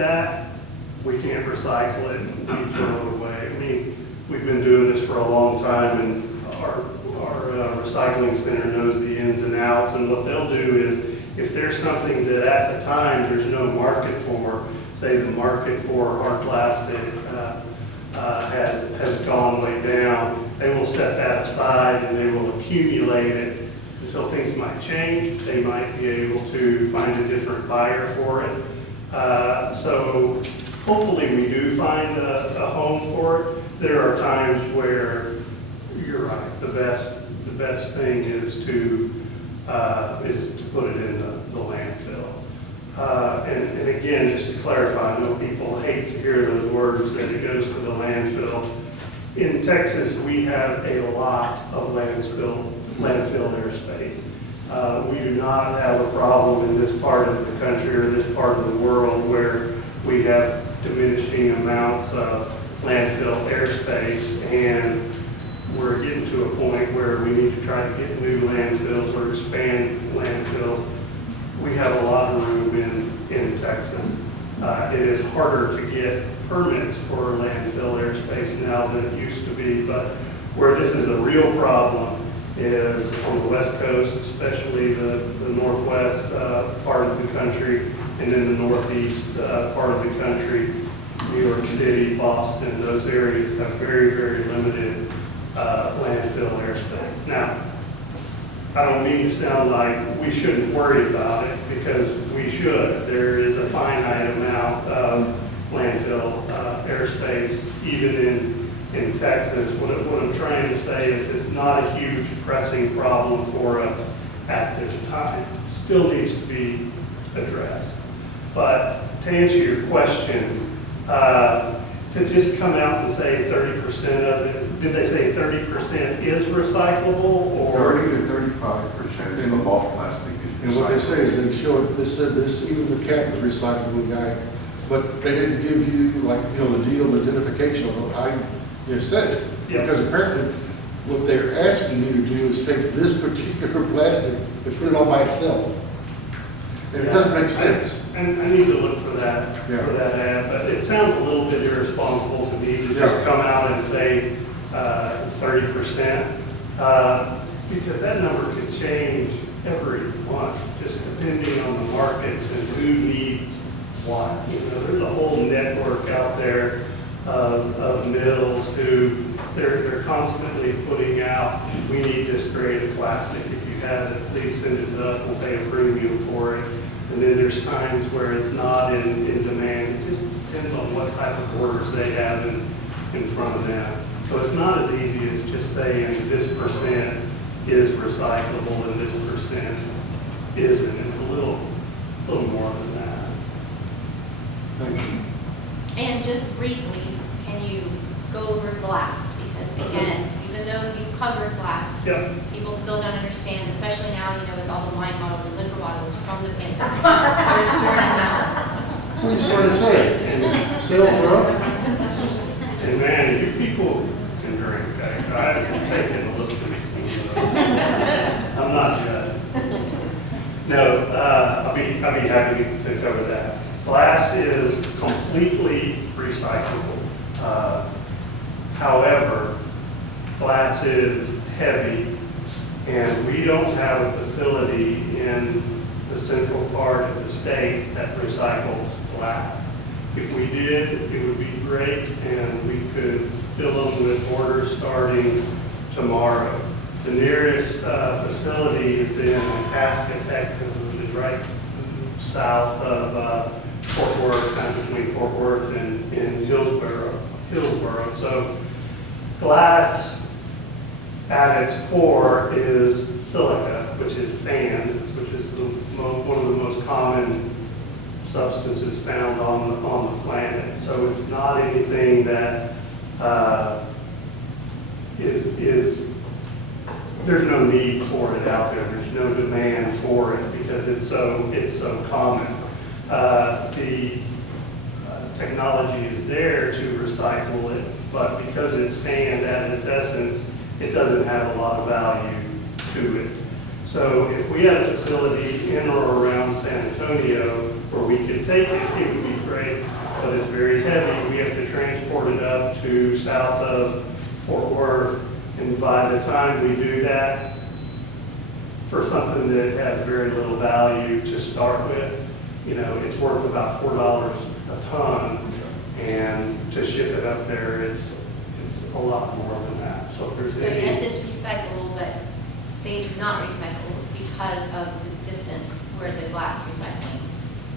that, we can't recycle it, we throw it away. I mean, we've been doing this for a long time, and our recycling center knows the ins and outs, and what they'll do is, if there's something that at the time there's no market for, say the market for hard plastic has gone way down, they will set that aside and they will accumulate it until things might change. They might be able to find a different buyer for it. So hopefully we do find a home for it. There are times where you're right. The best thing is to put it in the landfill. And again, just to clarify, I know people hate to hear those words that it goes to the landfill. In Texas, we have a lot of landfill airspace. We do not have a problem in this part of the country or this part of the world where we have diminishing amounts of landfill airspace, and we're getting to a point where we need to try to get new landfills or expand landfills. We have a lot of room in Texas. It is harder to get permits for landfill airspace now than it used to be, but where this is a real problem is on the West Coast, especially the northwest part of the country, and then the northeast part of the country. New York City, Boston, those areas have very, very limited landfill airspace. Now, I don't mean to sound like we shouldn't worry about it, because we should. There is a finite amount of landfill airspace, even in Texas. What I'm trying to say is it's not a huge pressing problem for us at this time. It still needs to be addressed. But to answer your question, to just come out and say 30% of it, did they say 30% is recyclable, or? 30 to 35% of all plastic is recyclable. And what they say is they said this, even the cap is recyclable guy, but they didn't give you the deal, the identification of how you said it. Yeah. Because apparently what they're asking you to do is take this particular plastic and put it all by itself. And it doesn't make sense. And I need to look for that ad, but it sounds a little bit irresponsible to me to just come out and say 30%, because that number could change every month, just depending on the markets and who needs what. There's a whole network out there of mills who they're constantly putting out, we need this grade of plastic. If you have it, please send it to us, we'll pay a premium for it. And then there's times where it's not in demand. It just depends on what type of orders they have in front of them. So it's not as easy as just saying this percent is recyclable and this percent isn't. It's a little more than that. Thank you. And just briefly, can you go over glass? Because again, even though you've covered glass, Yep. people still don't understand, especially now, with all the wine bottles and liquor bottles from the pandemic. They're storing them. We just wanted to say, and sales are up. And man, you people can drink. I've taken a little bit. I'm not judging. No, I'll be happy to cover that. Glass is completely recyclable. However, glass is heavy, and we don't have a facility in the central part of the state that recycles glass. If we did, it would be great, and we could fill them with orders starting tomorrow. The nearest facility is in Itasca, Texas, which is right south of Fort Worth, kind of between Fort Worth and Hillsborough. So glass at its core is silica, which is sand, which is one of the most common substances found on the planet. So it's not anything that there's no need for it out there. There's no demand for it because it's so common. The technology is there to recycle it, but because it's sand at its essence, it doesn't have a lot of value to it. So if we had a facility in or around San Antonio where we could take it, it would be great. very heavy, we have to transport it up to south of Fort Worth. And by the time we do that, for something that has very little value to start with, you know, it's worth about $4 a ton. And to ship it up there, it's a lot more than that. So if there's So any. yes, it's recyclable, but they do not recycle because of the distance where the glass recycling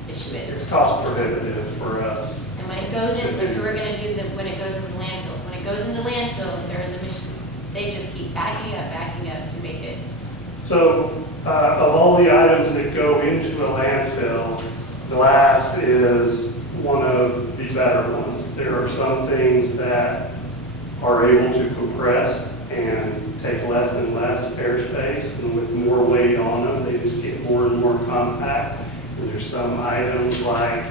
issue It's is. cost prohibitive for us. And when it goes in, like we're gonna do when it goes in the landfill, when it goes in the landfill, there is a machine, they just keep backing up to make it. So, of all the items that go into a landfill, glass is one of the better ones. There are some things that are able to compress and take less and less airspace, and with more weight on them, they just get more and more compact. And there's some items like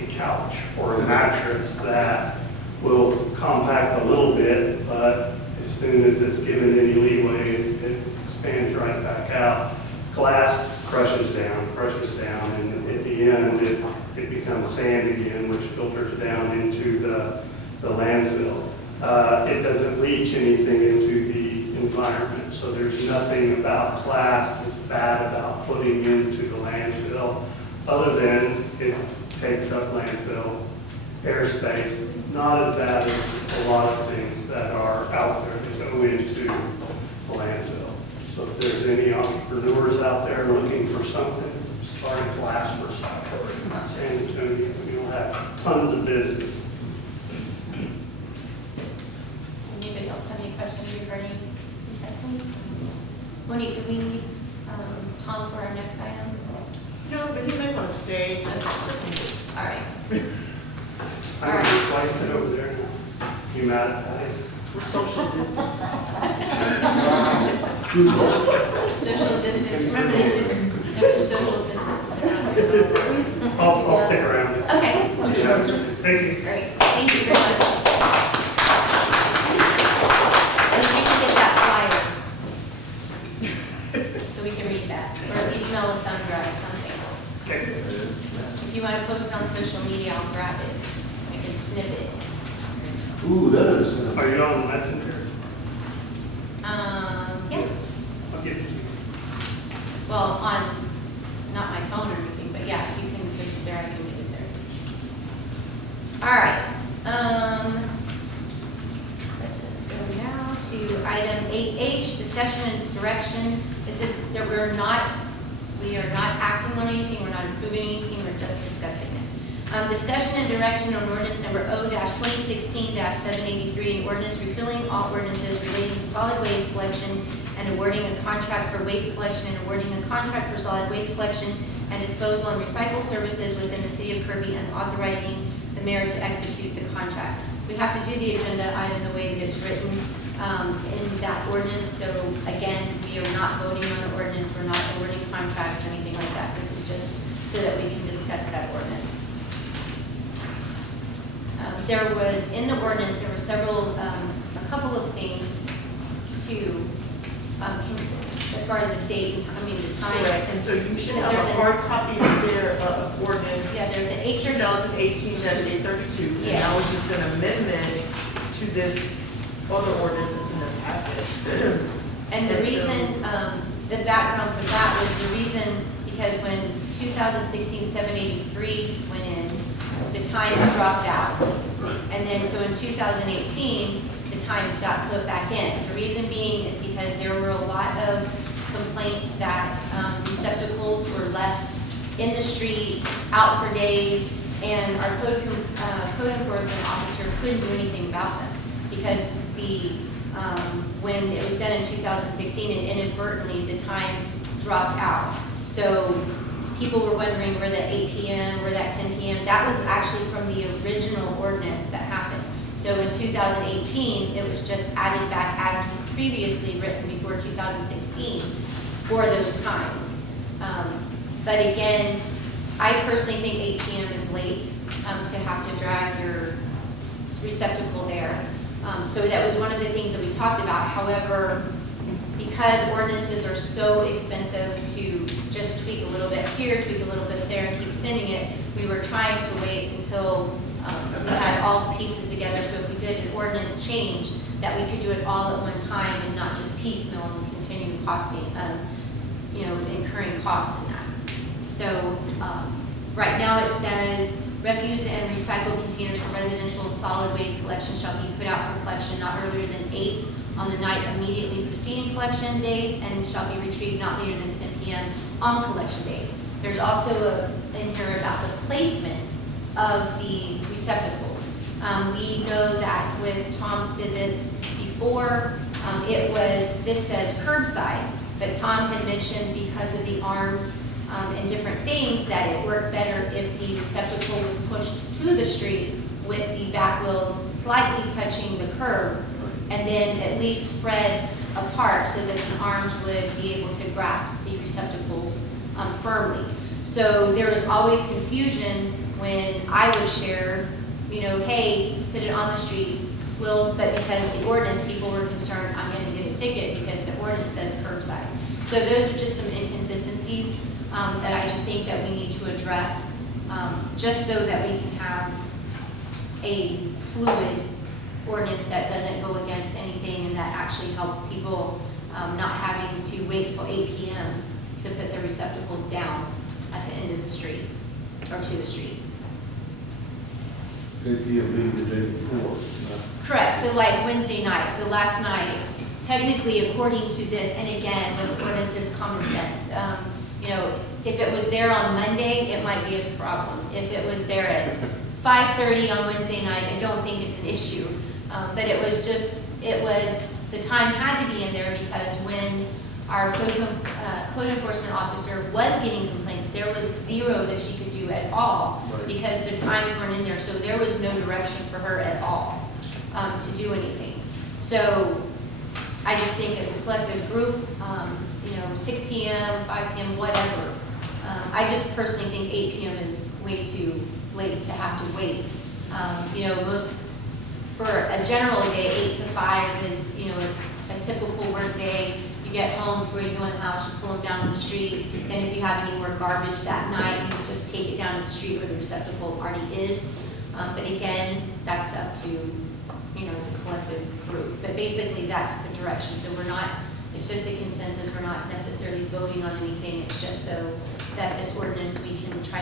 a couch or a mattress that will compact a little bit, but as soon as it's given any leeway, it expands right back out. Glass crushes down, and at the end, it becomes sand again, which filters down into the landfill. It doesn't leach anything into the environment, so there's nothing about glass that's bad about putting into the landfill, other than it takes up landfill airspace. Not as bad as a lot of things that are out there that go into the landfill. So if there's any entrepreneurs out there looking for something, start a glass recycler in San Antonio. You'll have tons of business. Anybody else have any questions regarding recycling? Monique, do we need Tom for our next item? No, but he might want to stay just in case. All right. I'm going to replace it over there now. You mad at that? We're social distancing. Social distance, remember this is, there's social distance. I'll stick around. Okay, Yeah. Thank you. great, thank you very much. And if you can get that flyer, so we can read that, or at least smell a thumb drive or something. Okay. If you want to post it on social media, I'll grab it, I can snip it. Ooh, that is. Are you on Messenger? Yeah, I'll get it to you. well, on, not my phone or anything, but yeah, if you can put it there, I can get it there. All right, let us go now to item 8H, discussion and direction. This is, that we are not acting on anything, we're not approving anything, we're just discussing it. Discussion and direction on ordinance number O-2016-783, an ordinance repealing all ordinances relating to solid waste collection and awarding a contract for waste collection and awarding a contract for solid waste collection and disposal and recycle services within the city of Kirby and authorizing the mayor to execute the contract. We have to do the agenda item the way that it's written in that ordinance. So again, we are not voting on the ordinance. We're not awarding contracts or anything like that. This is just so that we can discuss that ordinance. There was, in the ordinance, there were several, a couple of things to, as far as the date, the time. Correct, and so you should Because have there's a hard copy there of ordinance. Yeah, there's an 8:30. 2018-832. And Yes. that was just an amendment to this other ordinance that's in the packet. And the And so- reason, the background for that was the reason, because when 2016-783 went in, the times dropped out. And then, so in 2018, the times got put back in. The reason being is because there were a lot of complaints that receptacles were left in the street, out for days, and our code enforcement officer couldn't do anything about them. Because when it was done in 2016, and inadvertently, the times dropped out. So people were wondering where that 8 p.m., where that 10 p.m., that was actually from the original ordinance that happened. So in 2018, it was just added back as previously written before 2016 for those times. But again, I personally think 8 p.m. is late to have to drag your receptacle there. So that was one of the things that we talked about. However, because ordinances are so expensive to just tweak a little bit here, tweak a little bit there, and keep sending it, we were trying to wait until we had all the pieces together, so if we did an ordinance change, that we could do it all at one time and not just piecemeal and continue costing, incurring costs in that. So, right now it says, refuse and recycle containers for residential solid waste collection shall be put out for collection not earlier than 8 on the night immediately preceding collection days and shall be retrieved not later than 10 p.m. on collection days. There's also in here about the placement of the receptacles. We know that with Tom's visits before, this says curbside, but Tom had mentioned because of the arms and different things that it worked better if the receptacle was pushed to the street with the back wheels slightly touching the curb and then at least spread apart so that the arms would be able to grasp the receptacles firmly. So there was always confusion when I would share, hey, put it on the street wheels, but because the ordinance, people were concerned, I'm going to get a ticket because the ordinance says curbside. So those are just some inconsistencies that I just think that we need to address, just so that we can have a fluid ordinance that doesn't go against anything and that actually helps people not having to wait till 8 p.m. to put their receptacles down at the end of the street or to the street. 8 p.m. being the day before. Correct, so like Wednesday night, so last night, technically according to this, and again, with ordinance, it's common sense. If it was there on Monday, it might be a problem. If it was there at 5:30 on Wednesday night, I don't think it's an issue. But the time had to be in there because when our code enforcement officer was getting complaints, there was 0 that she could do at all because the times weren't in there. So there was no direction for her at all to do anything. So I just think as a collective group, 6 p.m., 5 p.m., whatever. I just personally think 8 p.m. is way too late to have to wait. For a general day, 8 to 5 is, a typical work day. You get home before you go in the house, you pull them down to the street. Then if you have any more garbage that night, you can just take it down to the street where the receptacle already is. But again, that's up to, the collective group. But basically, that's the direction. So it's just a consensus. We're not necessarily voting on anything. It's just so that this ordinance, we can try